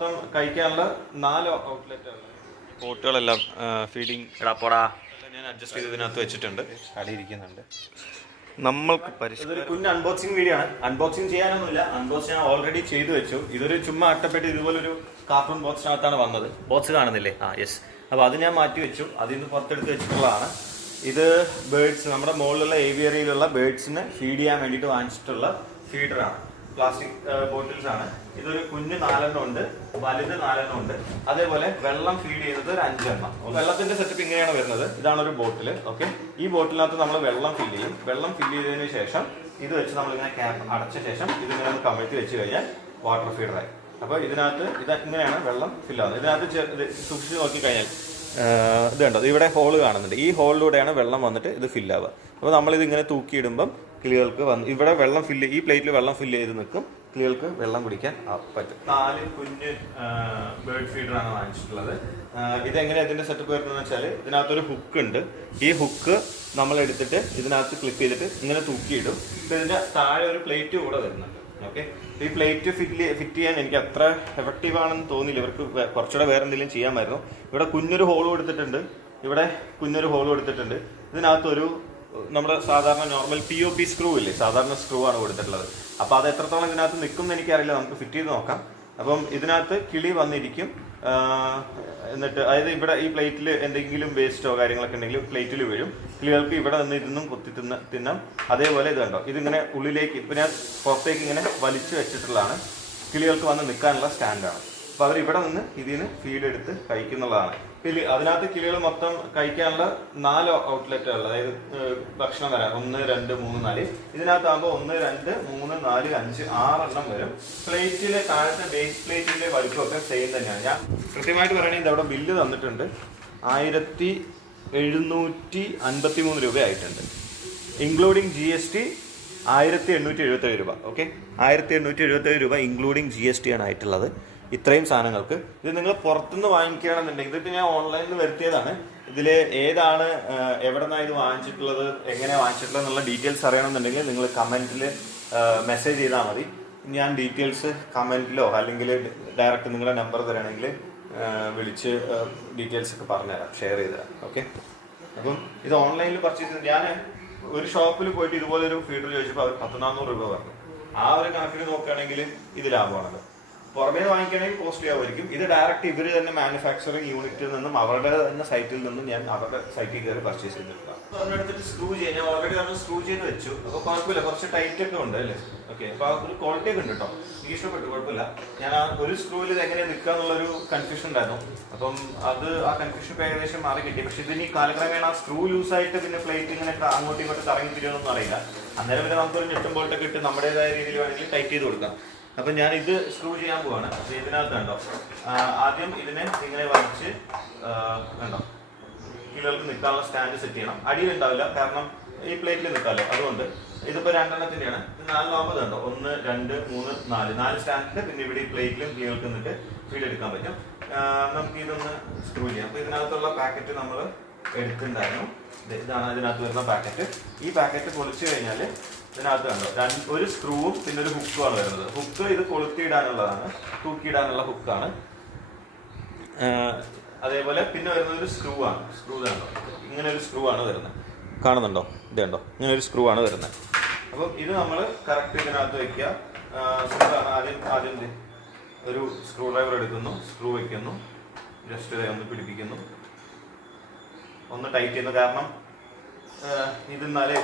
കഴിക്കാനുള്ള 4 outlet പോട്ടുകളെല്ലാം feeding ഇടാപ്പോടാ ഞാൻ adjust ചെയ്ത് ഇതിനകത്ത് വെച്ചിട്ടുണ്ട്. അടിയിരിക്കുന്നുണ്ട്. നമ്മൾക്ക് ഇതൊരു കുഞ്ഞ് അൺബോക്സിങ് വീഡിയോ ആണ്. അൺബോക്സിങ് ചെയ്യാനൊന്നുമില്ല, അൺബോക്സ് ഞാൻ ഓൾറെഡി ചെയ്തു വെച്ചു. ഇതൊരു ചുമ്മാ അട്ടപ്പെട്ട് ഇതുപോലൊരു കാർട്ടൂൺ ബോക്സിനകത്താണ് വന്നത്. ബോക്സ് കാണുന്നില്ലേ? യെസ്. അപ്പോൾ അത് ഞാൻ മാറ്റി വെച്ചു, അതിൽ നിന്ന് പുറത്തെടുത്ത് വെച്ചിട്ടുള്ളതാണ്. ഇത് ബേഡ്സ്, നമ്മുടെ മുകളിലുള്ള ഏവിയറിയിലുള്ള ബേഡ്സിന് ഫീഡ് ചെയ്യാൻ വേണ്ടിയിട്ട് വാങ്ങിച്ചിട്ടുള്ള ഫീഡറാണ്. പ്ലാസ്റ്റിക് ബോട്ടിൽസ് ആണ്. ഇതൊരു കുഞ്ഞ് 4 എണ്ണം ഉണ്ട്, വലുത് 4 എണ്ണം ഉണ്ട്. അതേപോലെ വെള്ളം ഫീഡ് ചെയ്യുന്നത് ഒരു 5 എണ്ണം. വെള്ളത്തിന്റെ സെറ്റപ്പ് ഇങ്ങനെയാണ് വരുന്നത്. ഇതാണ് ഒരു ബോട്ടിൽ. ഓക്കെ, ഈ ബോട്ടിലിനകത്ത് നമ്മൾ വെള്ളം ഫില്ല് ചെയ്യും. വെള്ളം ഫില്ല് ചെയ്തതിന് ശേഷം ഇത് വെച്ച് നമ്മളിങ്ങനെ ക്യാപ്പ് അടച്ച ശേഷം ഇതിങ്ങനെ കമഴ്ത്തി വെച്ച് കഴിഞ്ഞാൽ വാട്ടർ ഫീഡറായി. അപ്പോൾ ഇതിനകത്ത് ഇങ്ങനെയാണ് വെള്ളം ഫില്ല് ആവുന്നത്. ഇതിനകത്ത് സൂക്ഷിച്ച് നോക്കിക്കഴിഞ്ഞാൽ ഇത് കണ്ടോ, ഇവിടെ ഹോള് കാണുന്നുണ്ട്. ഈ ഹോളിലൂടെയാണ് വെള്ളം വന്നിട്ട് ഇത് ഫില്ലാവുക. അപ്പോൾ നമ്മളിത് ഇങ്ങനെ തൂക്കിയിടുമ്പം കിളികൾക്ക് ഇവിടെ വെള്ളം ഈ പ്ലേറ്റിൽ വെള്ളം ഫില്ല് ചെയ്ത് നിൽക്കും. കിളികൾക്ക് വെള്ളം കുടിക്കാൻ പറ്റും. 4 കുഞ്ഞ് ബേർഡ് ഫീഡറാണ് വാങ്ങിച്ചിട്ടുള്ളത്. ഇതെങ്ങനെ ഇതിന്റെ സെറ്റപ്പ് വരുന്നതെന്ന് വെച്ചാൽ ഇതിനകത്തൊരു ഹുക്ക് ഉണ്ട്. ഈ ഹുക്ക് നമ്മൾ എടുത്തിട്ട് ഇതിനകത്ത് ക്ലിപ്പ് ചെയ്തിട്ട് ഇങ്ങനെ തൂക്കിയിടും. ഇതിന്റെ താഴെ ഒരു പ്ലേറ്റ് കൂടെ വരുന്നുണ്ട്. ഓക്കെ, ഈ പ്ലേറ്റ് ഫിറ്റ് ചെയ്യാൻ എനിക്ക് അത്ര എഫക്റ്റീവ് ആണെന്ന് തോന്നിയില്ല. ഇവർക്ക് കുറച്ചുകൂടെ വേറെ എന്തെങ്കിലും ചെയ്യാമായിരുന്നു. ഇവിടെ കുഞ്ഞൊരു ഹോൾ കൊടുത്തിട്ടുണ്ട്, ഇവിടെ കുഞ്ഞൊരു ഹോൾ കൊടുത്തിട്ടുണ്ട്. ഇതിനകത്തൊരു നമ്മുടെ സാധാരണ നോർമൽ POP സ്ക്രൂ ഇല്ലേ, സാധാരണ സ്ക്രൂ ആണ് കൊടുത്തിട്ടുള്ളത്. അപ്പോൾ അത് എത്രത്തോളം ഇതിനകത്ത് നിൽക്കും എന്ന് എനിക്കറിയില്ല, നമുക്ക് ഫിറ്റ് ചെയ്ത് നോക്കാം. അപ്പം ഇതിനകത്ത് കിളി വന്നിരിക്കും. എന്നിട്ട് അതായത് ഇവിടെ ഈ പ്ലേറ്റിൽ എന്തെങ്കിലും വേസ്റ്റോ കാര്യങ്ങളൊക്കെ ഉണ്ടെങ്കിൽ പ്ലേറ്റിൽ വീഴും. കിളികൾക്ക് ഇവിടെ നിന്ന് ഇരുന്നും കുത്തി തിന്നാം. അതേപോലെ ഇത് കണ്ടോ, ഇതിങ്ങനെ ഉള്ളിലേക്ക് ഇപ്പം ഞാൻ പുറത്തേക്ക് ഇങ്ങനെ വലിച്ചു വെച്ചിട്ടുള്ളതാണ്. കിളികൾക്ക് വന്ന് നിൽക്കാനുള്ള സ്റ്റാൻഡാണ്. അപ്പോൾ അവർ ഇവിടെ നിന്ന് ഇതിന് ഫീഡ് എടുത്ത് കഴിക്കുന്നുള്ളതാണ്. അതിനകത്ത് കിളികൾ മൊത്തം കഴിക്കാനുള്ള 4 ഔട്ട്ലെറ്റുകൾ, അതായത് ഭക്ഷണം വരാം. 1, 2, 3, 4. ഇതിനകത്താകുമ്പോൾ 1, 2, 3, 4, 5, 6 എണ്ണം വരും. പ്ലേറ്റിലെ താഴത്തെ ബേസ് പ്ലേറ്റിന്റെ വലിപ്പമൊക്കെ സെയിം തന്നെയാണ്. ഞാൻ കൃത്യമായിട്ട് പറയണെങ്കിൽ ഇതവിടെ ബില്ല് തന്നിട്ടുണ്ട്. 1753 രൂപ ആയിട്ടുണ്ട്. ഇൻക്ലൂഡിങ് GST 1877 രൂപ. ഓക്കെ, 1877 രൂപ ഇൻക്ലൂഡിങ് GST ആണ് ആയിട്ടുള്ളത് ഇത്രയും സാധനങ്ങൾക്ക്. ഇത് നിങ്ങൾ പുറത്തുനിന്ന് വാങ്ങിക്കുകയാണെന്നുണ്ടെങ്കിൽ, ഇത് ഞാൻ ഓൺലൈനിൽ നിന്ന് വരുത്തിയതാണ്. ഇതിൽ ഏതാണ്, എവിടെ നിന്നാണ് ഇത് വാങ്ങിച്ചിട്ടുള്ളത്, എങ്ങനെ വാങ്ങിച്ചിട്ടുള്ളത് എന്നുള്ള ഡീറ്റെയിൽസ് അറിയണമെന്നുണ്ടെങ്കിൽ നിങ്ങൾ കമൻറ്റിൽ മെസ്സേജ് ചെയ്താൽ മതി. ഞാൻ ഡീറ്റെയിൽസ് കമൻറ്റിലോ അല്ലെങ്കിൽ ഡയറക്റ്റ് നിങ്ങളുടെ നമ്പർ തരണമെങ്കിൽ വിളിച്ച് ഡീറ്റെയിൽസ് ഒക്കെ പറഞ്ഞുതരാം, ഷെയർ ചെയ്ത് തരാം. ഓക്കെ, അപ്പം ഇത് ഓൺലൈനിൽ പർച്ചേസ് ചെയ്ത് ഞാൻ ഒരു ഷോപ്പിൽ പോയിട്ട് ഇതുപോലൊരു ഫീഡർ ചോദിച്ചപ്പോൾ അവർ 1400 രൂപ പറഞ്ഞു. ആ ഒരു കണക്കിന് നോക്കുകയാണെങ്കിൽ ഇത് ലാഭമാണല്ലോ. പുറമേ വാങ്ങിക്കണമെങ്കിൽ കോസ്റ്റ്ലി ആവുമായിരിക്കും. ഇത് ഡയറക്റ്റ് ഇവർ തന്നെ മാനുഫാക്ചറിങ് യൂണിറ്റിൽ നിന്നും അവരുടെ തന്നെ സൈറ്റിൽ നിന്നും ഞാൻ അവരുടെ സൈറ്റിൽ കയറി പർച്ചേസ് ചെയ്തിട്ടുള്ള അതിനടുത്തിട്ട് സ്ക്രൂ ചെയ്യാൻ ഞാൻ ഓൾറെഡി സ്ക്രൂ ചെയ്ത് വെച്ചു. അപ്പോൾ കുഴപ്പമില്ല, കുറച്ച് ടൈറ്റ് ഒക്കെ ഉണ്ട് അല്ലേ. ഓക്കെ, അപ്പോൾ ആ ഒരു ക്വാളിറ്റി ഒക്കെ ഉണ്ട് കേട്ടോ, എനിക്ക് ഇഷ്ടപ്പെട്ടു, കുഴപ്പമില്ല. ഞാൻ ആ ഒരു സ്ക്രൂവിൽ ഇത് എങ്ങനെ നിൽക്കുക എന്നുള്ളൊരു കൺഫ്യൂഷൻ ഉണ്ടായിരുന്നു. അപ്പം ആ കൺഫ്യൂഷൻ ഏകദേശം മാറി കിട്ടി. പക്ഷെ ഇതിന് ഈ കാലക്രമേണ ആ സ്ക്രൂ ലൂസായിട്ട് പിന്നെ പ്ലേറ്റ് ഇങ്ങനെ അങ്ങോട്ടും ഇങ്ങോട്ട് കറങ്ങി തിരിയൊന്നും അറിയില്ല. അന്നേരം പിന്നെ നമുക്കൊരു ഞെട്ടും ബോൾട്ടൊക്കെ ഇട്ട് നമ്മുടേതായ രീതിയിൽ വേണമെങ്കിൽ ടൈറ്റ് ചെയ്ത് കൊടുക്കാം. അപ്പം ഞാൻ ഇത് സ്ക്രൂ ചെയ്യാൻ പോവാണ്. അപ്പോൾ ഇതിനകത്ത് കണ്ടോ, ആദ്യം ഇതിനെ ഇങ്ങനെ വലിച്ച് കണ്ടോ കിളികൾക്ക് നിൽക്കാനുള്ള സ്റ്റാൻഡ് സെറ്റ് ചെയ്യണം. അടിയിലുണ്ടാവില്ല, കാരണം ഈ പ്ലേറ്റിൽ നിൽക്കാമല്ലോ, അതുകൊണ്ട് ഇതിപ്പോൾ 2 എണ്ണത്തിൻ്റെയാണ്. ഇത് 4 കണ്ടോ, 1, 2, 3, 4 സ്റ്റാൻഡിൻ്റെ പിന്നെ ഇവിടെ ഈ പ്ലേറ്റിലും കിളികൾക്ക് നിന്നിട്ട് ഫീഡ് എടുക്കാൻ പറ്റും. നമുക്ക് ഇതൊന്ന് സ്ക്രൂ ചെയ്യാം. അപ്പോൾ ഇതിനകത്തുള്ള പാക്കറ്റ് നമ്മൾ എടുത്തിട്ടുണ്ടായിരുന്നു. ഇതാണ് ഇതിനകത്ത് വരുന്ന പാക്കറ്റ്. ഈ പാക്കറ്റ് പൊളിച്ചു കഴിഞ്ഞാൽ ഇതിനകത്ത് കണ്ടോ ഒരു സ്ക്രൂവും പിന്നെ ഒരു ഹുക്കുമാണ് വരുന്നത്. ഹുക്ക് ഇത് കൊളുത്തിയിടാനുള്ളതാണ്, തൂക്കിയിടാനുള്ള ഹുക്കാണ്. അതേപോലെ പിന്നെ വരുന്നത് ഒരു സ്ക്രൂ ആണ്. സ്ക്രൂ കണ്ടോ, ഇങ്ങനെ ഒരു സ്ക്രൂ ആണ് വരുന്നത്, കാണുന്നുണ്ടോ? ഇത് കണ്ടോ, ഇങ്ങനെ ഒരു സ്ക്രൂ ആണ് വരുന്നത്. അപ്പം ഇത് നമ്മൾ കറക്റ്റ് ഇതിനകത്ത് വയ്ക്കുക. ആദ്യം ഒരു സ്ക്രൂ ഡ്രൈവർ എടുക്കുന്നു, സ്ക്രൂ വയ്ക്കുന്നു, ജസ്റ്റ് ഒന്ന് പിടിപ്പിക്കുന്നു, ഒന്ന് ടൈറ്റ് ചെയ്യുന്നു. കാരണം ഇതെന്നാലേ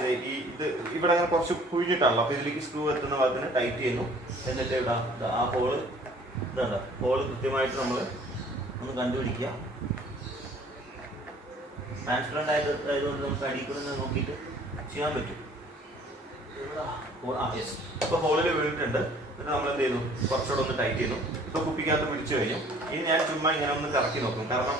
ഇത് ഇവിടെ അങ്ങനെ കുറച്ച് കുഴിഞ്ഞിട്ടാണല്ലോ, അപ്പോൾ ഇതിലേക്ക് സ്ക്രൂ എത്തുന്ന ഭാഗത്തിന് ടൈറ്റ് ചെയ്യുന്നു. എന്നിട്ട് ഇവിടെ ആ ഹോള് ഇതാണ്, ഹോള് കൃത്യമായിട്ട് നമ്മൾ ഒന്ന് കണ്ടുപിടിക്കുക. ട്രാൻസ്പെറൻ്റ് ആയതുകൊണ്ട് നമുക്ക് അടിയിൽ കൂടെ നോക്കിയിട്ട് ചെയ്യാൻ പറ്റും. യെസ്, ഇപ്പോൾ ഹോളിൽ വീണിട്ടുണ്ട്. എന്നിട്ട് നമ്മൾ എന്ത് ചെയ്യുന്നു, കുറച്ചുകൂടെ ഒന്ന് ടൈറ്റ് ചെയ്യുന്നു. ഇപ്പോൾ കുപ്പിക്കകത്ത് പിടിച്ചു കഴിഞ്ഞു. ഇനി ഞാൻ ചുമ്മാ ഇങ്ങനെ ഒന്ന് കറക്കി നോക്കും. കാരണം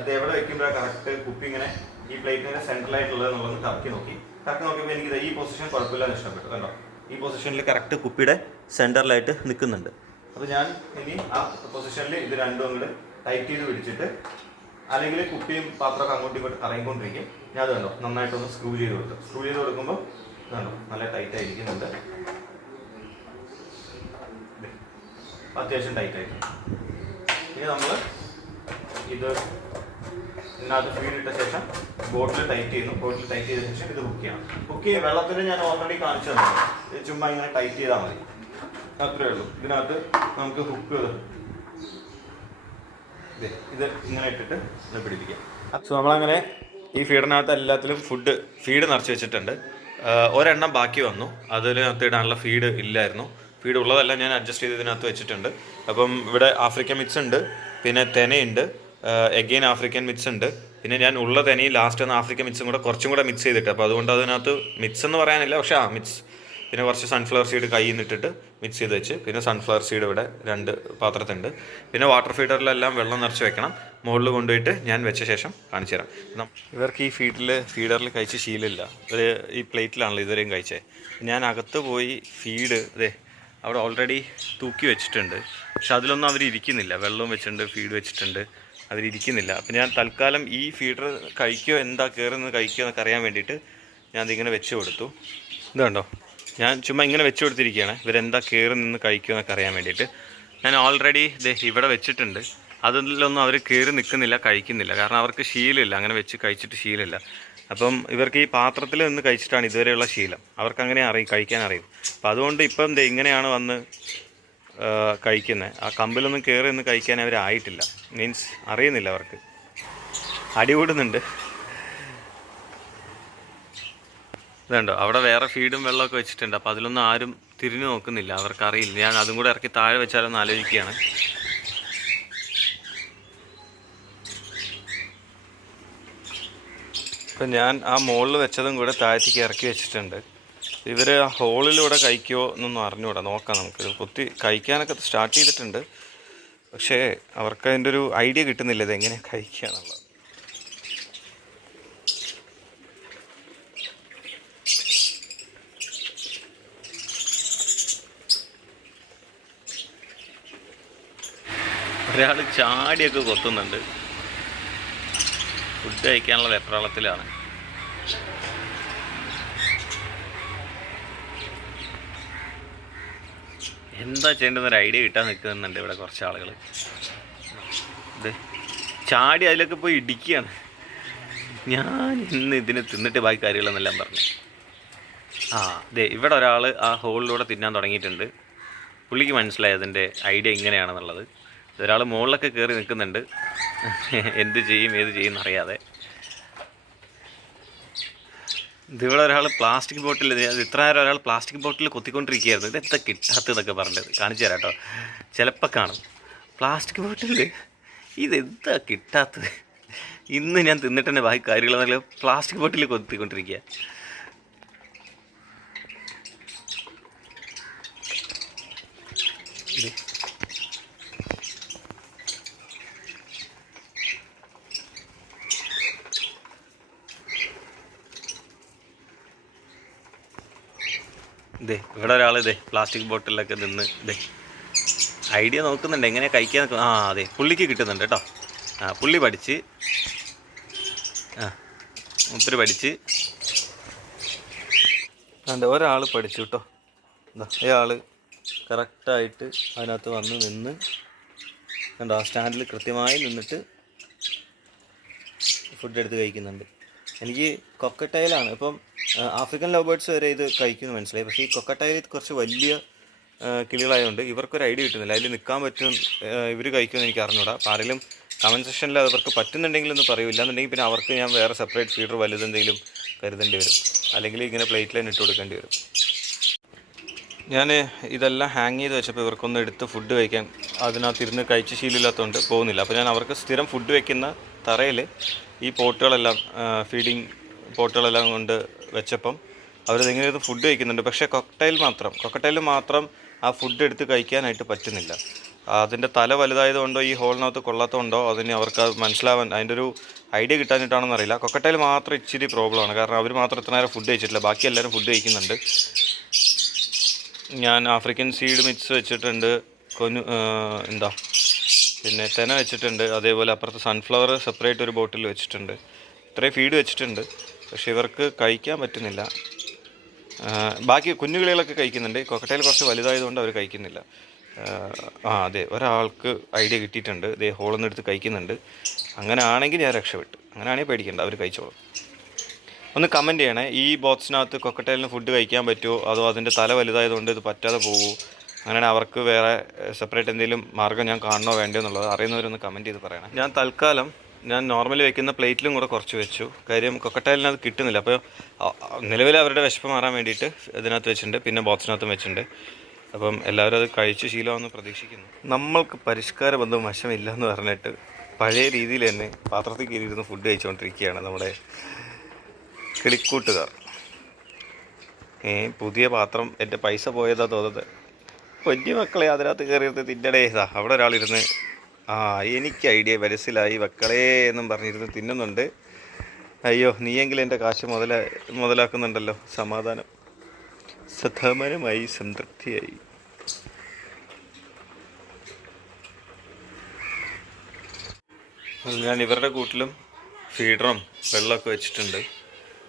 ഇത് എവിടെ വെക്കുമ്പോഴാണ് കറക്റ്റ് കുപ്പി ഇങ്ങനെ ഈ പ്ലേറ്റിൻ്റെ സെൻട്രലായിട്ടുള്ളത് എന്നുള്ളത് കറക്കി നോക്കിയപ്പോൾ എനിക്ക് ഈ പൊസിഷൻ കുഴപ്പമില്ലാതെ ഇഷ്ടപ്പെട്ടു. കണ്ടോ, ഈ പൊസിഷനിൽ കറക്റ്റ് കുപ്പിയുടെ സെൻറ്ററിലായിട്ട് നിൽക്കുന്നുണ്ട്. അപ്പോൾ ഞാൻ ഇനി ആ പൊസിഷനിൽ ഇത് രണ്ടും അങ്ങോട്ട് ടൈറ്റ് ചെയ്ത് പിടിച്ചിട്ട്, അല്ലെങ്കിൽ കുപ്പിയും പാത്രമൊക്കെ അങ്ങോട്ടും ഇങ്ങോട്ട് കറങ്ങിക്കൊണ്ടിരിക്കും. ഞാൻ അത് കണ്ടോ നന്നായിട്ടൊന്ന് സ്ക്രൂ ചെയ്ത് കൊടുത്തു. സ്ക്രൂ ചെയ്ത് കൊടുക്കുമ്പോൾ കണ്ടോ നല്ല ടൈറ്റ് ആയിരിക്കുന്നുണ്ട്, അത്യാവശ്യം ടൈറ്റ് ആയിട്ടുണ്ട്. ഇനി നമ്മൾ ഇത് ഇതിനകത്ത് ഫീഡ് ഇട്ട ശേഷം ബോട്ടിൽ ടൈറ്റ് ചെയ്യുന്നു. ബോട്ടിൽ ടൈറ്റ് ചെയ്ത ശേഷം ഇത് ഹുക്ക് ചെയ്യണം. ഹുക്ക് ചെയ്യുക വെള്ളത്തിൽ ഞാൻ ഓൾറെഡി കാണിച്ചു തന്നു. ഇത് ചുമ്മാ ഇങ്ങനെ ടൈറ്റ് ചെയ്താൽ മതി, അത്രയേ ഉള്ളൂ. ഇതിനകത്ത് നമുക്ക് ഹുക്ക് ഇത് ഇങ്ങനെ ഇട്ടിട്ട് ഇത് പിടിപ്പിക്കാം. സോ നമ്മളങ്ങനെ ഈ ഫീഡിനകത്ത് എല്ലാത്തിലും ഫീഡ് നിറച്ച് വെച്ചിട്ടുണ്ട്. ഒരെണ്ണം ബാക്കി വന്നു, അതിനകത്ത് ഇടാനുള്ള ഫീഡ് ഇല്ലായിരുന്നു. ഫീഡ് ഉള്ളതെല്ലാം ഞാൻ അഡ്ജസ്റ്റ് ചെയ്ത് ഇതിനകത്ത് വെച്ചിട്ടുണ്ട്. അപ്പം ഇവിടെ ആഫ്രിക്കൻ മിക്സ് ഉണ്ട്, പിന്നെ തെനയുണ്ട്, എഗെയിൻ ആഫ്രിക്കൻ മിക്സ് ഉണ്ട്, പിന്നെ ഞാൻ ഉള്ള തെനയും ലാസ്റ്റ് ഒന്ന് ആഫ്രിക്കൻ മിക്സും കൂടെ കുറച്ചും കൂടെ മിക്സ് ചെയ്തിട്ട്, അപ്പോൾ അതുകൊണ്ട് അതിനകത്ത് മിക്സ് എന്ന് പറയാനില്ല, പക്ഷേ മിക്സ്. പിന്നെ കുറച്ച് സൺഫ്ലവർ സീഡ് കയ്യിൽ നിന്നിട്ടിട്ട് മിക്സ് ചെയ്ത് വെച്ച്, പിന്നെ സൺഫ്ലവർ സീഡ് ഇവിടെ 2 പാത്രത്തുണ്ട്. പിന്നെ വാട്ടർ ഫീഡറിലെല്ലാം വെള്ളം നിറച്ച് വെക്കണം. മുകളിൽ കൊണ്ടുപോയിട്ട് ഞാൻ വെച്ച ശേഷം കാണിച്ചു തരാം. ഇവർക്ക് ഈ ഫീഡറിൽ കഴിച്ച് ശീലമില്ല. ഒരു ഈ പ്ലേറ്റിലാണല്ലോ ഇതുവരെയും കഴിച്ചത്. ഞാൻ അകത്ത് പോയി ഫീഡ് അവിടെ ഓൾറെഡി തൂക്കി വെച്ചിട്ടുണ്ട്, പക്ഷെ അതിലൊന്നും അവരിയ്ക്കുന്നില്ല. വെള്ളവും വെച്ചിട്ടുണ്ട്, ഫീഡ് വെച്ചിട്ടുണ്ട്, അതിലിരിക്കുന്നില്ല. അപ്പം ഞാൻ തൽക്കാലം ഈ ഫീഡർ കഴിക്കുമോ, എന്താ കയറുന്നത് കഴിക്കുമോ എന്നൊക്കെ അറിയാൻ വേണ്ടിയിട്ട് ഞാൻ അതിങ്ങനെ വെച്ച് കൊടുത്തു. ഇതുണ്ടോ, ഞാൻ ചുമ്മാ ഇങ്ങനെ വെച്ച് കൊടുത്തിരിക്കുകയാണ്. ഇവരെന്താ കയറി നിന്ന് കഴിക്കുമോ എന്നൊക്കെ അറിയാൻ വേണ്ടിയിട്ട്. ഞാൻ ഓൾറെഡി ഇവിടെ വെച്ചിട്ടുണ്ട്. അതിലൊന്നും അവർ കയറി നിൽക്കുന്നില്ല, കഴിക്കുന്നില്ല. കാരണം അവർക്ക് ശീലമില്ല, അങ്ങനെ വെച്ച് കഴിച്ചിട്ട് ശീലമില്ല. അപ്പം ഇവർക്ക് ഈ പാത്രത്തിൽ നിന്ന് കഴിച്ചിട്ടാണ് ഇതുവരെയുള്ള ശീലം. അവർക്ക് അങ്ങനെ കഴിക്കാൻ അറിയും. അപ്പം അതുകൊണ്ട് ഇപ്പം ഇങ്ങനെയാണ് വന്ന് കഴിക്കുന്നത്. ആ കമ്പിലൊന്നും കയറി നിന്ന് കഴിക്കാൻ അവരായിട്ടില്ല. മീൻസ് അറിയുന്നില്ല, അവർക്ക് അടികൂടുന്നുണ്ട്. ഇതുണ്ടോ, അവിടെ വേറെ ഫീഡും വെള്ളമൊക്കെ വെച്ചിട്ടുണ്ട്. അപ്പോൾ അതിലൊന്നും ആരും തിരിഞ്ഞു നോക്കുന്നില്ല, അവർക്കറിയില്ല. ഞാൻ അതും കൂടെ ഇറക്കി താഴെ വെച്ചാലൊന്ന് ആലോചിക്കുകയാണ്. ഇപ്പം ഞാൻ ആ മുകളിൽ വെച്ചതും കൂടെ താഴത്തേക്ക് ഇറക്കി വെച്ചിട്ടുണ്ട്. ഇവർ ആ ഹോളിലൂടെ കഴിക്കുമോ എന്നൊന്നും അറിഞ്ഞുകൂടാ, നോക്കാം നമുക്ക്. കുത്തി കഴിക്കാനൊക്കെ സ്റ്റാർട്ട് ചെയ്തിട്ടുണ്ട്, പക്ഷേ അവർക്ക് അതിൻ്റെ ഒരു ഐഡിയ കിട്ടുന്നില്ല ഇതെങ്ങനെ കഴിക്കുക എന്നുള്ളത്. ഒരാൾ ചാടിയൊക്കെ കൊത്തുന്നുണ്ട്. ഫുഡ് കഴിക്കാനുള്ള വെപ്രാളത്തിലാണ്. എന്താ ചെയ്യേണ്ടതെന്നൊരു ഐഡിയ കിട്ടാൻ നിൽക്കുന്നുണ്ട് ഇവിടെ കുറച്ച് ആളുകൾ. ഇത് ചാടി അതിലൊക്കെ പോയി ഇടിക്കുകയാണ്. ഞാൻ ഇന്ന് ഇതിന് തിന്നിട്ട് ബാക്കി കാര്യങ്ങളെന്നെല്ലാം പറഞ്ഞു. ഇവിടെ ഒരാൾ ആ ഹോളിലൂടെ തിന്നാൻ തുടങ്ങിയിട്ടുണ്ട്. പുള്ളിക്ക് മനസ്സിലായി അതിൻ്റെ ഐഡിയ ഇങ്ങനെയാണെന്നുള്ളത്. ഒരാൾ മുകളിലൊക്കെ കയറി നിൽക്കുന്നുണ്ട്, എന്ത് ചെയ്യും ഏത് ചെയ്യും എന്നറിയാതെ. ഇതിവിടെ ഒരാൾ പ്ലാസ്റ്റിക് ബോട്ടിൽ, ഇത്ര നേരം ഒരാൾ പ്ലാസ്റ്റിക് ബോട്ടിൽ കൊത്തിക്കൊണ്ടിരിക്കുകയായിരുന്നു. ഇതെന്താ കിട്ടാത്തതെന്നൊക്കെ പറഞ്ഞത് കാണിച്ചു തരാം കേട്ടോ, ചിലപ്പോൾ കാണും. പ്ലാസ്റ്റിക് ബോട്ടിൽ ഇതെന്താ കിട്ടാത്തത്, ഇന്ന് ഞാൻ തിന്നിട്ട് തന്നെ ബാക്കി കാര്യങ്ങളെന്നല്ല പ്ലാസ്റ്റിക് ബോട്ടിൽ കൊത്തിക്കൊണ്ടിരിക്കുക. ഇവിടെ ഒരാൾ പ്ലാസ്റ്റിക് ബോട്ടിലൊക്കെ നിന്ന് ഐഡിയ നോക്കുന്നുണ്ട് എങ്ങനെ കഴിക്കാൻ. പുള്ളിക്ക് കിട്ടുന്നുണ്ട് കേട്ടോ. പുള്ളി പഠിച്ച് മുപ്പര് പഠിച്ച് ഒരാൾ പഠിച്ചു കേട്ടോ. അയാൾ കറക്റ്റായിട്ട് അതിനകത്ത് വന്ന് നിന്ന് കണ്ടോ, ആ സ്റ്റാൻഡിൽ കൃത്യമായി നിന്നിട്ട് ഫുഡ് എടുത്ത് കഴിക്കുന്നുണ്ട്. എനിക്ക് കൊക്കട്ടയിലാണ്, ഇപ്പം ആഫ്രിക്കൻ ലവ് ബേർഡ്സ് വരെ ഇത് കഴിക്കുമെന്ന് മനസ്സിലായി. പക്ഷേ ഈ കൊക്കട്ടയിൽ കുറച്ച് വലിയ കിളികളായതുകൊണ്ട് ഇവർക്കൊരു ഐഡിയ കിട്ടുന്നില്ല. അതിൽ നിൽക്കാൻ പറ്റും ഇവർ കഴിക്കുമെന്ന് എനിക്ക് അറിഞ്ഞൂടാ. അപ്പോൾ ആരെങ്കിലും കമൻറ്റ് സെക്ഷനിൽ അവർക്ക് പറ്റുന്നുണ്ടെങ്കിലൊന്നും പറയൂല. എന്നുണ്ടെങ്കിൽ പിന്നെ അവർക്ക് ഞാൻ വേറെ സെപ്പറേറ്റ് ഫീഡർ വലുതെന്തെങ്കിലും കരുതേണ്ടി വരും, അല്ലെങ്കിൽ ഇങ്ങനെ പ്ലേറ്റ് ലൈൻ ഇട്ട് കൊടുക്കേണ്ടി വരും. ഞാൻ ഇതെല്ലാം ഹാങ് ചെയ്ത് വെച്ചപ്പോൾ ഇവർക്കൊന്നും എടുത്ത് ഫുഡ് കഴിക്കാൻ അതിനകത്ത് ഇരുന്ന് കഴിച്ച് ശീലമില്ലാത്തതുകൊണ്ട് പോകുന്നില്ല. അപ്പോൾ ഞാൻ അവർക്ക് സ്ഥിരം ഫുഡ് വെക്കുന്ന തറയിൽ ഈ പോട്ടുകളെല്ലാം ഫീഡിങ് പോട്ടുകളെല്ലാം കൊണ്ട് വെച്ചപ്പം അവരതെങ്ങനെ ഫുഡ് കഴിക്കുന്നുണ്ട്. പക്ഷേ കൊക്കട്ടയിൽ മാത്രം ആ ഫുഡ് എടുത്ത് കഴിക്കാനായിട്ട് പറ്റുന്നില്ല. അതിൻ്റെ തല വലുതായതുകൊണ്ടോ ഈ ഹോളിനകത്ത് കൊള്ളാത്തതുകൊണ്ടോ അതിന് അവർക്ക് മനസ്സിലാവാൻ അതിൻ്റെ ഒരു ഐഡിയ കിട്ടാനിട്ടാണെന്ന് അറിയില്ല. കൊക്കട്ടയിൽ മാത്രം ഇച്ചിരി പ്രോബ്ലമാണ്, കാരണം അവർ മാത്രം ഇത്ര നേരം ഫുഡ് കഴിച്ചിട്ടില്ല, ബാക്കി എല്ലാവരും ഫുഡ് കഴിക്കുന്നുണ്ട്. ഞാൻ ആഫ്രിക്കൻ സീഡ് മിക്സ് വെച്ചിട്ടുണ്ട്, പിന്നെ തെന വെച്ചിട്ടുണ്ട്, അതേപോലെ അപ്പുറത്ത് സൺഫ്ലവർ സെപ്പറേറ്റ് ഒരു ബോട്ടിൽ വെച്ചിട്ടുണ്ട്. ഇത്രയും ഫീഡ് വെച്ചിട്ടുണ്ട്, പക്ഷേ ഇവർക്ക് കഴിക്കാൻ പറ്റുന്നില്ല. ബാക്കി കുഞ്ഞുകിളികളൊക്കെ കഴിക്കുന്നുണ്ട്. കൊക്കട്ടയിൽ കുറച്ച് വലുതായതുകൊണ്ട് അവർ കഴിക്കുന്നില്ല. അതെ, ഒരാൾക്ക് ഐഡിയ കിട്ടിയിട്ടുണ്ട്. ഇതേ ഹോളൊന്നും എടുത്ത് കഴിക്കുന്നുണ്ട്. അങ്ങനെ ആണെങ്കിൽ ഞാൻ രക്ഷപ്പെട്ടു. അങ്ങനെയാണെങ്കിൽ പേടിക്കണ്ട, അവർ കഴിച്ചോളും. ഒന്ന് കമൻറ്റ് ചെയ്യണേ, ഈ ബോക്സിനകത്ത് കൊക്കട്ടേലിന് ഫുഡ് കഴിക്കാൻ പറ്റുമോ, അതോ അതിൻ്റെ തല വലുതായതുകൊണ്ട് ഇത് പറ്റാതെ പോകുമോ, അങ്ങനെ അവർക്ക് വേറെ സെപ്പറേറ്റ് എന്തെങ്കിലും മാർഗ്ഗം ഞാൻ കാണണോ വേണ്ടോ എന്നുള്ളത് അറിയുന്നവരൊന്ന് കമൻറ്റ് ചെയ്ത് പറയണം. ഞാൻ തൽക്കാലം നോർമലി വെക്കുന്ന പ്ലേറ്റിലും കൂടെ കുറച്ച് വെച്ചു. കാര്യം കൊക്കട്ടേലിനത് കിട്ടുന്നില്ല. അപ്പോൾ നിലവിൽ അവരുടെ വിശപ്പ് മാറാൻ വേണ്ടിയിട്ട് ഇതിനകത്ത് വെച്ചിട്ടുണ്ട്, പിന്നെ ബോക്സിനകത്തും വെച്ചിട്ടുണ്ട്. അപ്പം എല്ലാവരും അത് കഴിച്ച് ശീലമാണെന്ന് പ്രതീക്ഷിക്കുന്നു. നമ്മൾക്ക് പരിഷ്കാര ബന്ധവും വശമില്ല എന്ന് പറഞ്ഞിട്ട് പഴയ രീതിയിൽ തന്നെ പാത്രത്തിൽ കയറിയിരുന്ന് ഫുഡ് കഴിച്ചുകൊണ്ടിരിക്കുകയാണ് നമ്മുടെ കിളിക്കൂട്ടുകാർ. പുതിയ പാത്രം, എൻ്റെ പൈസ പോയതാ തോന്നുന്നത്. പൊന്നു മക്കളെ, അതിനകത്ത് കയറിയിരുന്ന് തിന്നടേ. അവിടെ ഒരാളിരുന്ന് എനിക്ക് ഐഡിയ മനസ്സിലായി മക്കളേ എന്നും പറഞ്ഞിരുന്ന് തിന്നുന്നുണ്ട്. അയ്യോ, നീയെങ്കിലും എൻ്റെ കാശ് മുതലാക്കുന്നുണ്ടല്ലോ. സമാധാനം, സമാധാനമായി, സംതൃപ്തിയായി. ഞാൻ ഇവരുടെ കൂട്ടിലും ഫീഡറും വെള്ളമൊക്കെ വെച്ചിട്ടുണ്ട്.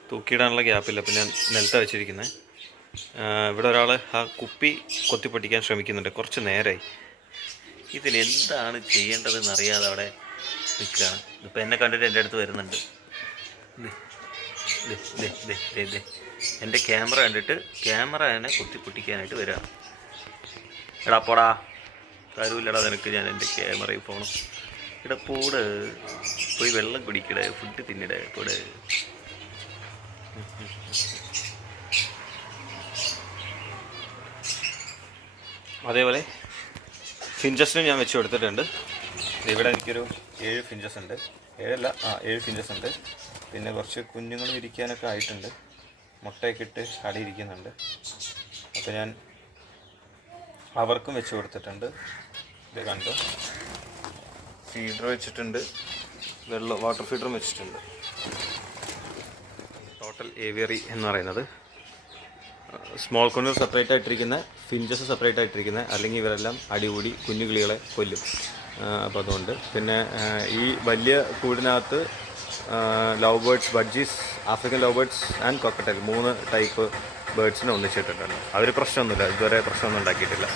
തൂക്കിയിടാനുള്ള ഗ്യാപ്പില്ല, അപ്പം ഞാൻ നിലത്താണ് വെച്ചിരിക്കുന്നത്. ഇവിടെ ഒരാൾ ആ കുപ്പി കൊത്തിപ്പൊട്ടിക്കാൻ ശ്രമിക്കുന്നുണ്ട്. കുറച്ച് നേരമായി. ഇതിലെന്താണ് ചെയ്യേണ്ടതെന്ന് അറിയാതെ അവിടെ നിൽക്കുകയാണ്. ഇപ്പം എന്നെ കണ്ടിട്ട് എൻ്റെ അടുത്ത് വരുന്നുണ്ട്. എൻ്റെ ക്യാമറ കണ്ടിട്ട് ക്യാമറനെ കുത്തിപ്പൊട്ടിക്കാനായിട്ട് വരികയാണ്. എടാ പോടാ, കാര്യമില്ലടാ നിനക്ക്, ഞാൻ എൻ്റെ ക്യാമറയിൽ പോകണം. ഇവിടെ പോട്, പോയി വെള്ളം കുടിക്കടേ, ഫുഡ് തിന്നിടേ, പോട്. അതേപോലെ ഫിഞ്ചസിനും ഞാൻ വെച്ച് കൊടുത്തിട്ടുണ്ട്. ഇവിടെ എനിക്കൊരു 7 ഫിഞ്ചസ് ഉണ്ട്. 7 ഫിഞ്ചസ് ഉണ്ട്. പിന്നെ കുറച്ച് കുഞ്ഞുങ്ങൾ ഇരിക്കാനൊക്കെ ആയിട്ടുണ്ട്. മുട്ടയൊക്കെ ഇട്ട് ചാടിയിരിക്കുന്നുണ്ട്. അപ്പോൾ ഞാൻ അവർക്കും വെച്ച് കൊടുത്തിട്ടുണ്ട്. ഇത് കണ്ടു, ഫീഡർ വെച്ചിട്ടുണ്ട്, വാട്ടർ ഫീഡറും വെച്ചിട്ടുണ്ട്. ടോട്ടൽ ഏവിയറി എന്ന് പറയുന്നത് സ്മോൾ കുഞ്ഞുങ്ങൾ സെപ്പറേറ്റ് ആയിട്ടിരിക്കുന്ന, ഫിഞ്ചസ് സെപ്പറേറ്റ് ആയിട്ടിരിക്കുന്ന, അല്ലെങ്കിൽ ഇവരെല്ലാം അടികൂടി കുഞ്ഞു കിളികളെ കൊല്ലും. അപ്പോൾ അതുകൊണ്ട് പിന്നെ ഈ വലിയ കൂടിനകത്ത് love birds, budgies, African love birds and cockatiel 3 type ബേർഡ്സിനെ ഒന്നിച്ചിട്ടുണ്ട്. അവർ പ്രശ്നമൊന്നുമില്ല, ഇതുവരെ പ്രശ്നമൊന്നും ഉണ്ടാക്കിയിട്ടില്ല.